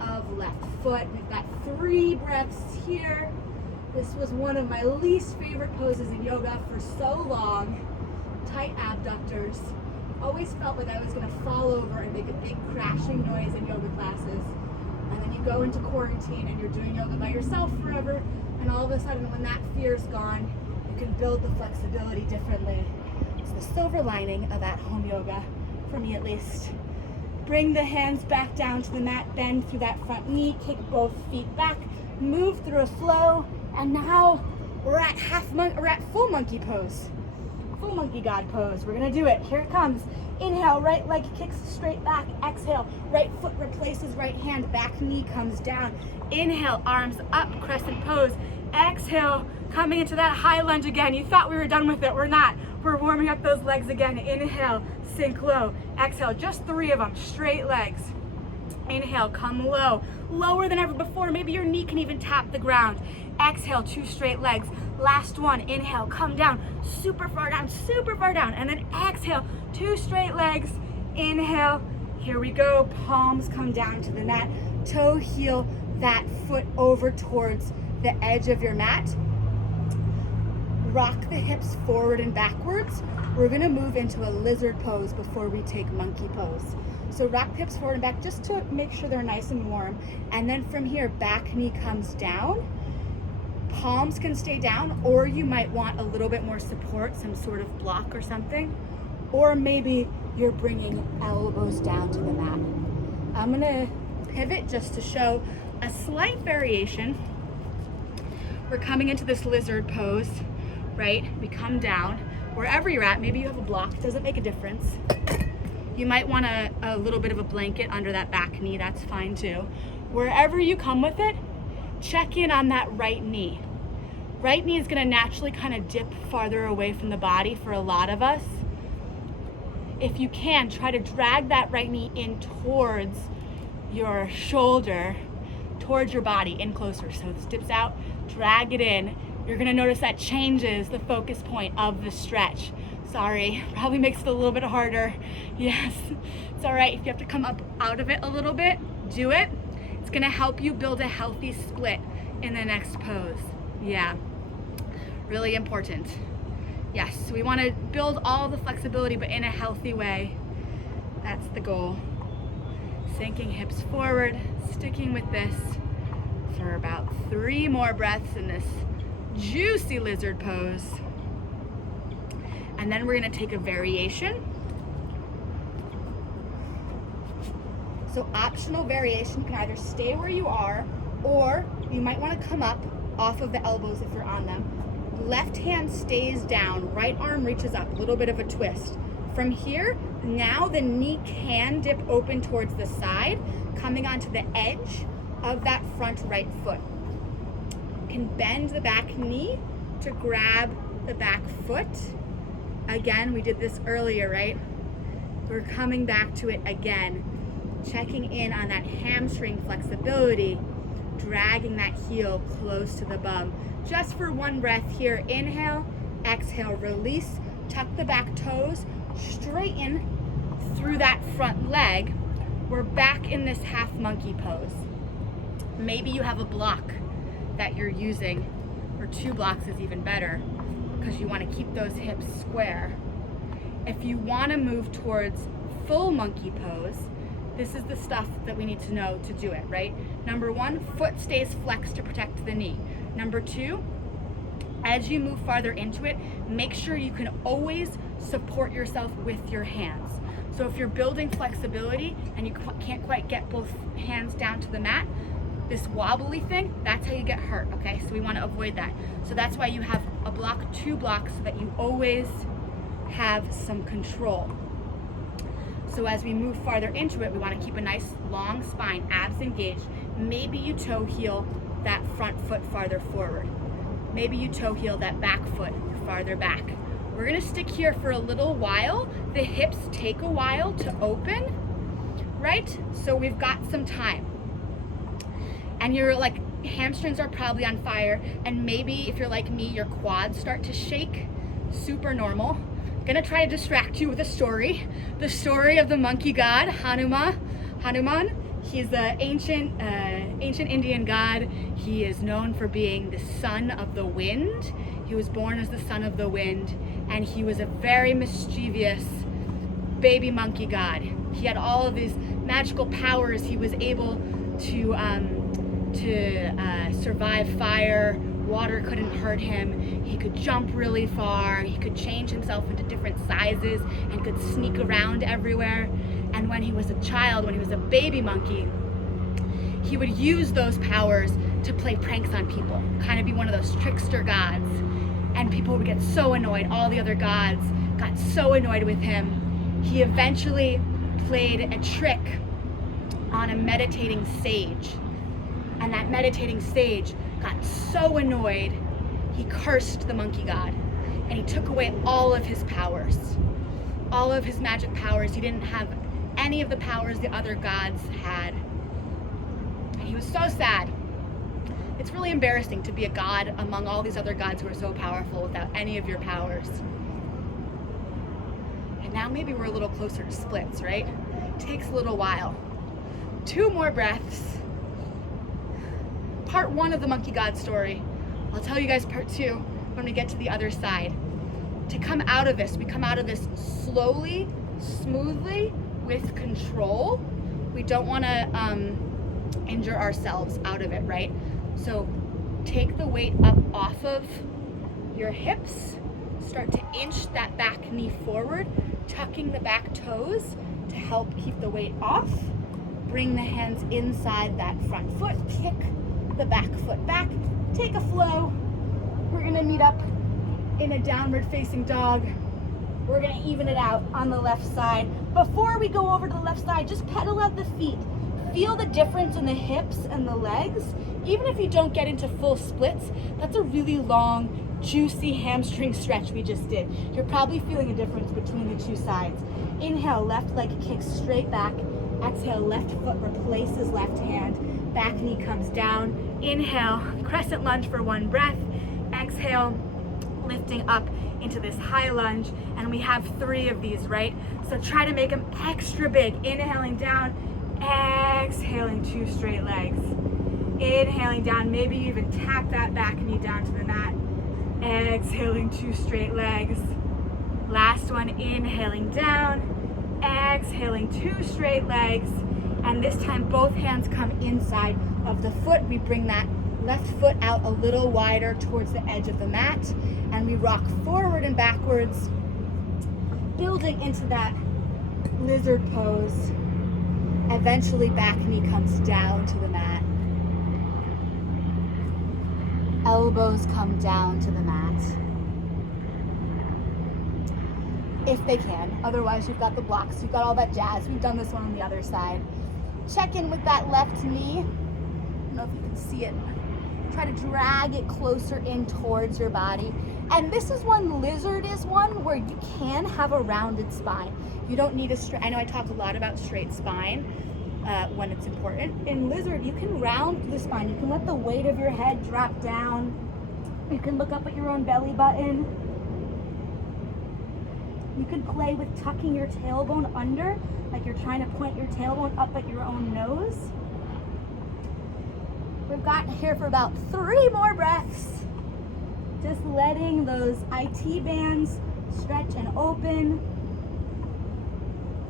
of left foot. We've got 3 breaths here. This was one of my least favorite poses in yoga for so long. Tight abductors. Always felt like I was gonna fall over and make a big crashing noise in yoga classes. And then you go into quarantine and you're doing yoga by yourself forever, and all of a sudden when that fear's gone, you can build the flexibility differently. It's the silver lining of at-home yoga, for me at least. Bring the hands back down to the mat, bend through that front knee, kick both feet back, move through a flow, and now we're at full monkey pose. Full monkey god pose. We're gonna do it. Here it comes. Inhale, right leg kicks straight back. Exhale, right foot replaces right hand, back knee comes down. Inhale, arms up, crescent pose. Exhale, coming into that high lunge again. You thought we were done with it, we're not. We're warming up those legs again. Inhale, sink low. Exhale, just 3 of them, straight legs. Inhale, come low, lower than ever before. Maybe your knee can even tap the ground. Exhale, 2 straight legs. Last one, inhale, come down, super far down, and then exhale, 2 straight legs. Inhale, here we go, palms come down to the mat, toe heel that foot over towards the edge of your mat. Rock the hips forward and backwards. We're gonna move into a lizard pose before we take monkey pose. So rock the hips forward and back just to make sure they're nice and warm. And then from here, back knee comes down. Palms can stay down, or you might want a little bit more support, some sort of block or something. Or maybe you're bringing elbows down to the mat. I'm gonna pivot just to show a slight variation. We're coming into this lizard pose, right? We come down. Wherever you're at, maybe you have a block, doesn't make a difference. You might want a little bit of a blanket under that back knee, that's fine too. Wherever you come with it, check in on that right knee. Right knee is gonna naturally kind of dip farther away from the body for a lot of us. If you can, try to drag that right knee in towards your shoulder, towards your body, in closer. So it dips out, drag it in. You're gonna notice that changes the focus point of the stretch. Sorry, probably makes it a little bit harder. Yes, it's all right. If you have to come up out of it a little bit, do it. It's gonna help you build a healthy split in the next pose. Yeah, really important. Yes, we wanna build all the flexibility, but in a healthy way. That's the goal. Sinking hips forward, sticking with this for about 3 more breaths in this juicy lizard pose. And then we're gonna take a variation. So optional variation, you can either stay where you are, or you might wanna come up off of the elbows if you're on them. Left hand stays down, right arm reaches up, a little bit of a twist. From here, now the knee can dip open towards the side, coming onto the edge of that front right foot. Can bend the back knee to grab the back foot. Again, we did this earlier, right? We're coming back to it again, checking in on that hamstring flexibility, dragging that heel close to the bum. Just for one breath here, inhale, exhale, release, tuck the back toes, straighten through that front leg. We're back in this half monkey pose. Maybe you have a block that you're using, or 2 blocks is even better, because you want to keep those hips square. If you want to move towards full monkey pose, this is the stuff that we need to know to do it, right? Number 1, foot stays flexed to protect the knee. Number 2, as you move farther into it, make sure you can always support yourself with your hands. So if you're building flexibility and you can't quite get both hands down to the mat, this wobbly thing, that's how you get hurt, okay? So we want to avoid that. So that's why you have a block, 2 blocks, so that you always have some control. So as we move farther into it, we want to keep a nice long spine, abs engaged. Maybe you toe heel that front foot farther forward. Maybe you toe heel that back foot farther back. We're gonna stick here for a little while. The hips take a while to open, right? So we've got some time. And your hamstrings are probably on fire, and maybe if you're like me, your quads start to shake. Super normal. Gonna try to distract you with a story. The story of the monkey god, Hanuman. He's the ancient Indian god. He is known for being the son of the wind. He was born as the son of the wind, and he was a very mischievous baby monkey god. He had all of these magical powers. He was able to survive fire. Water couldn't hurt him. He could jump really far. He could change himself into different sizes and could sneak around everywhere. And when he was a child, when he was a baby monkey, he would use those powers to play pranks on people, kind of be one of those trickster gods. And people would get so annoyed. All the other gods got so annoyed with him. He eventually played a trick on a meditating sage. And that meditating sage got so annoyed, he cursed the monkey god. And he took away all of his powers, all of his magic powers. He didn't have any of the powers the other gods had. And he was so sad. It's really embarrassing to be a god among all these other gods who are so powerful without any of your powers. And now maybe we're a little closer to splits, right? Takes a little while. 2 more breaths. Part 1 of the monkey god story. I'll tell you guys part 2 when we get to the other side. To come out of this, we come out of this slowly, smoothly, with control. We don't want to injure ourselves out of it, right? So take the weight up off of your hips, start to inch that back knee forward, tucking the back toes to help keep the weight off. Bring the hands inside that front foot, kick the back foot back, take a flow. We're gonna meet up in a downward facing dog. We're gonna even it out on the left side. Before we go over to the left side, just pedal out the feet. Feel the difference in the hips and the legs. Even if you don't get into full splits, that's a really long, juicy hamstring stretch we just did. You're probably feeling a difference between the 2 sides. Inhale, left leg kicks straight back. Exhale, left foot replaces left hand. Back knee comes down. Inhale, crescent lunge for 1 breath. Exhale, lifting up into this high lunge. And we have 3 of these, right? So try to make them extra big. Inhaling down, exhaling 2 straight legs. Inhaling down, maybe you even tap that back knee down to the mat. Exhaling 2 straight legs. Last one, inhaling down, exhaling 2 straight legs. And this time both hands come inside of the foot. We bring that left foot out a little wider towards the edge of the mat, and we rock forward and backwards, building into that lizard pose. Eventually back knee comes down to the mat. Elbows come down to the mat. If they can. Otherwise, you've got the blocks. You've got all that jazz. We've done this one on the other side. Check in with that left knee. I don't know if you can see it. Try to drag it closer in towards your body. And this is one, lizard is one where you can have a rounded spine. You don't need a straight, I know I talk a lot about straight spine when it's important. In lizard, you can round the spine. You can let the weight of your head drop down. You can look up at your own belly button. You can play with tucking your tailbone under, like you're trying to point your tailbone up at your own nose. We've got here for about 3 more breaths. Just letting those IT bands stretch and open.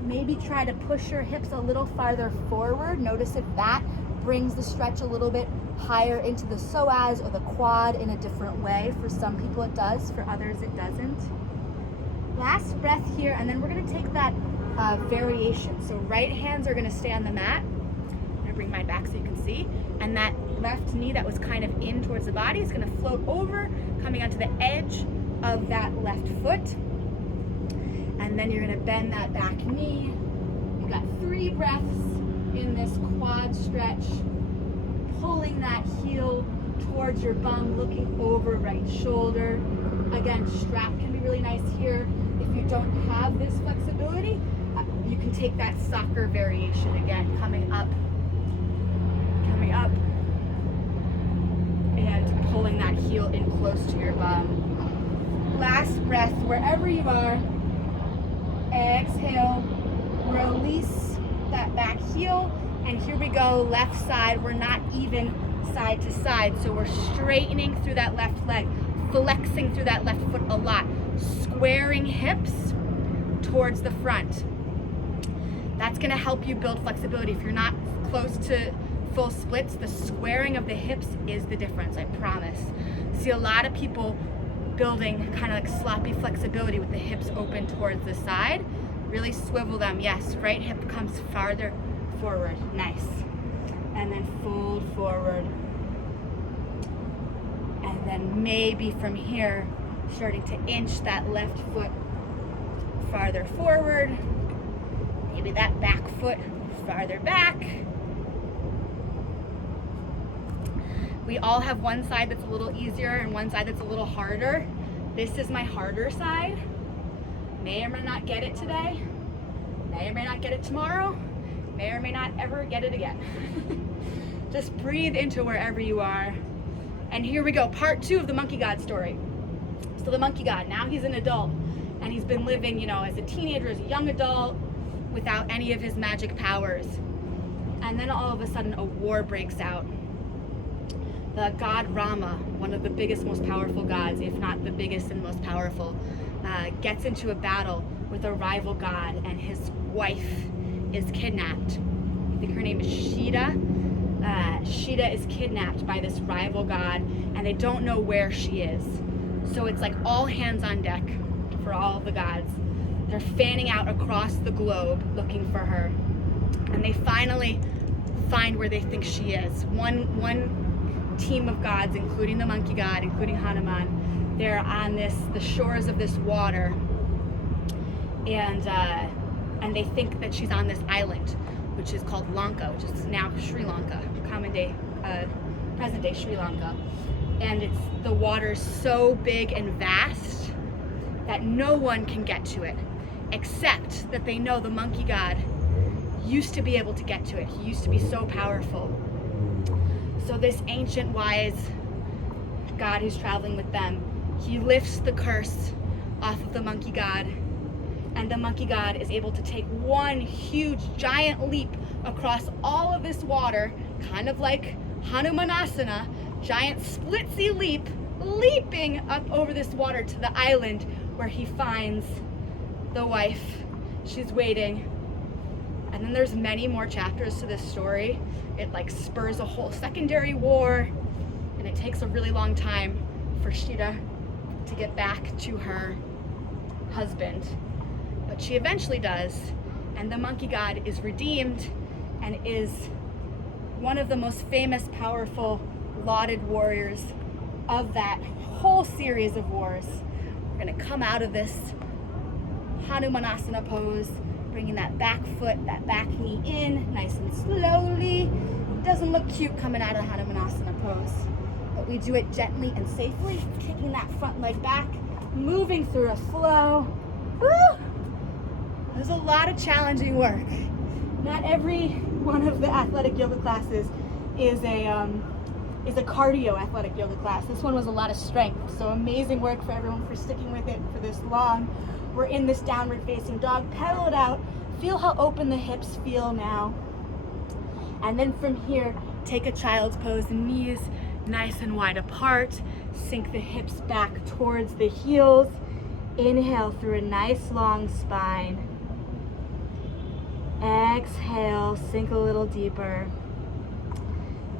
Maybe try to push your hips a little farther forward. Notice if that brings the stretch a little bit higher into the psoas or the quad in a different way. For some people it does, for others it doesn't. Last breath here, and then we're gonna take that variation. So right hands are gonna stay on the mat. I'm gonna bring mine back so you can see. And that left knee that was kind of in towards the body is gonna float over, coming onto the edge of that left foot. And then you're gonna bend that back knee. You've got 3 breaths in this quad stretch, pulling that heel towards your bum, looking over right shoulder. Again, strap can be really nice here. If you don't have this flexibility, you can take that soccer variation again, coming up, and pulling that heel in close to your bum. Last breath, wherever you are. Exhale, release that back heel, and here we go, left side. We're not even side to side, so we're straightening through that left leg, flexing through that left foot a lot, squaring hips towards the front. That's gonna help you build flexibility. If you're not close to full splits, the squaring of the hips is the difference, I promise. See a lot of people building kind of like sloppy flexibility with the hips open towards the side. Really swivel them. Yes, right hip comes farther forward. Nice. And then fold forward. And then maybe from here, starting to inch that left foot farther forward. Maybe that back foot farther back. We all have one side that's a little easier and one side that's a little harder. This is my harder side. May or may not get it today. May or may not get it tomorrow. May or may not ever get it again. Just breathe into wherever you are. And here we go, part 2 of the monkey god story. So the monkey god, now he's an adult, and he's been living, you know, as a teenager, as a young adult, without any of his magic powers. And then all of a sudden a war breaks out. The god Rama, one of the biggest, most powerful gods, if not the biggest and most powerful, gets into a battle with a rival god, and his wife is kidnapped. I think her name is Shida. Shida is kidnapped by this rival god, and they don't know where she is. So it's like all hands on deck for all of the gods. They're fanning out across the globe looking for her, and they finally find where they think she is. One team of gods, including the monkey god, including Hanuman, they're on the shores of this water, and they think that she's on this island, which is called Lanka, which is now Sri Lanka, present day Sri Lanka. And the water's so big and vast that no one can get to it, except that they know the monkey god used to be able to get to it. He used to be so powerful. So this ancient wise god who's traveling with them, he lifts the curse off of the monkey god, and the monkey god is able to take one huge giant leap across all of this water, kind of like Hanumanasana, giant splitsy leap, leaping up over this water to the island where he finds the wife. She's waiting. And then there's many more chapters to this story. It like spurs a whole secondary war, and it takes a really long time for Shida to get back to her husband. But she eventually does, and the monkey god is redeemed and is one of the most famous, powerful, lauded warriors of that whole series of wars. We're gonna come out of this Hanumanasana pose, bringing that back foot, that back knee in, nice and slowly. Doesn't look cute coming out of the Hanumanasana pose, but we do it gently and safely, kicking that front leg back, moving through a flow. Woo! There's a lot of challenging work. Not every one of the athletic yoga classes is a cardio athletic yoga class. This one was a lot of strength, so amazing work for everyone for sticking with it for this long. We're in this downward facing dog. Pedal it out. Feel how open the hips feel now. And then from here, take a child's pose, knees nice and wide apart. Sink the hips back towards the heels. Inhale through a nice long spine. Exhale, sink a little deeper.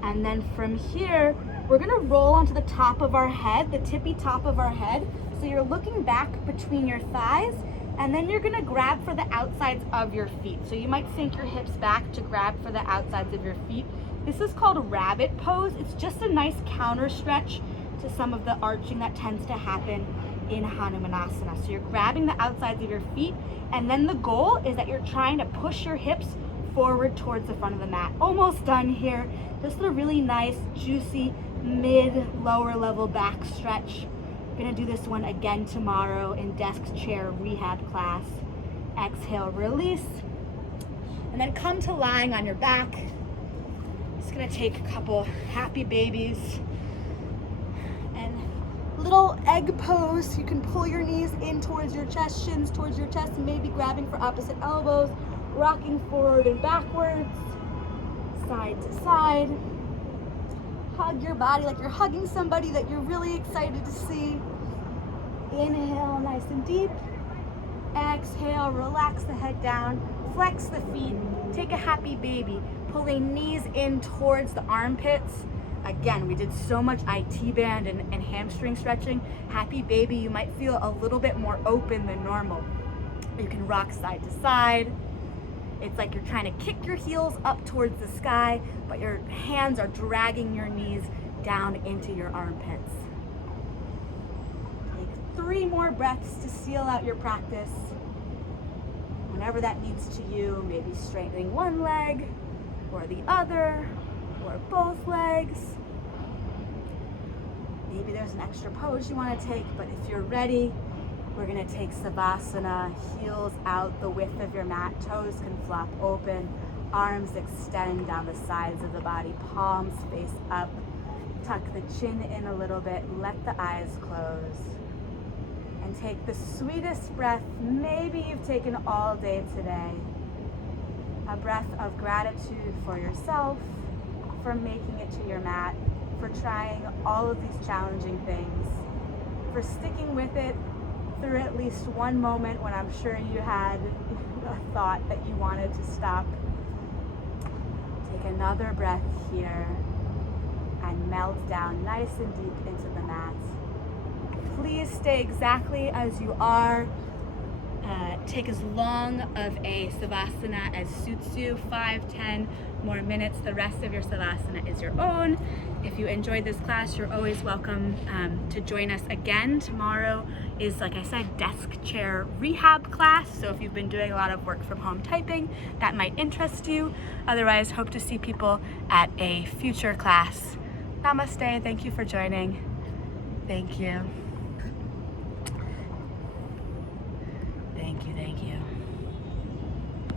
And then from here, we're gonna roll onto the top of our head, the tippy top of our head. So you're looking back between your thighs, and then you're gonna grab for the outsides of your feet. So you might sink your hips back to grab for the outsides of your feet. This is called rabbit pose. It's just a nice counter stretch to some of the arching that tends to happen in Hanumanasana. So you're grabbing the outsides of your feet, and then the goal is that you're trying to push your hips forward towards the front of the mat. Almost done here. Just a really nice, juicy, mid-lower level back stretch. We're gonna do this one again tomorrow in desk chair rehab class. Exhale, release. And then come to lying on your back. Just gonna take a couple happy babies. And little egg pose. You can pull your knees in towards your chest, shins towards your chest, maybe grabbing for opposite elbows, rocking forward and backwards, side to side. Hug your body like you're hugging somebody that you're really excited to see. Inhale, nice and deep. Exhale, relax the head down, flex the feet, take a happy baby, pulling knees in towards the armpits. Again, we did so much IT band and hamstring stretching. Happy baby, you might feel a little bit more open than normal. You can rock side to side. It's like you're trying to kick your heels up towards the sky, but your hands are dragging your knees down into your armpits. Take 3 more breaths to seal out your practice. Whenever that means to you, maybe straightening one leg or the other or both legs. Maybe there's an extra pose you want to take, but if you're ready, we're gonna take Savasana, heels out the width of your mat, toes can flop open, arms extend down the sides of the body, palms face up, tuck the chin in a little bit, let the eyes close, and take the sweetest breath maybe you've taken all day today. A breath of gratitude for yourself, for making it to your mat, for trying all of these challenging things, for sticking with it through at least one moment when I'm sure you had a thought that you wanted to stop. Take another breath here and melt down nice and deep into the mat. Please stay exactly as you are. Take as long of a Savasana as suits you, 5-10 more minutes. The rest of your Savasana is your own. If you enjoyed this class, you're always welcome to join us again. Tomorrow is, like I said, desk chair rehab class. So if you've been doing a lot of work from home typing, that might interest you. Otherwise, hope to see people at a future class. Namaste. Thank you for joining. Thank you.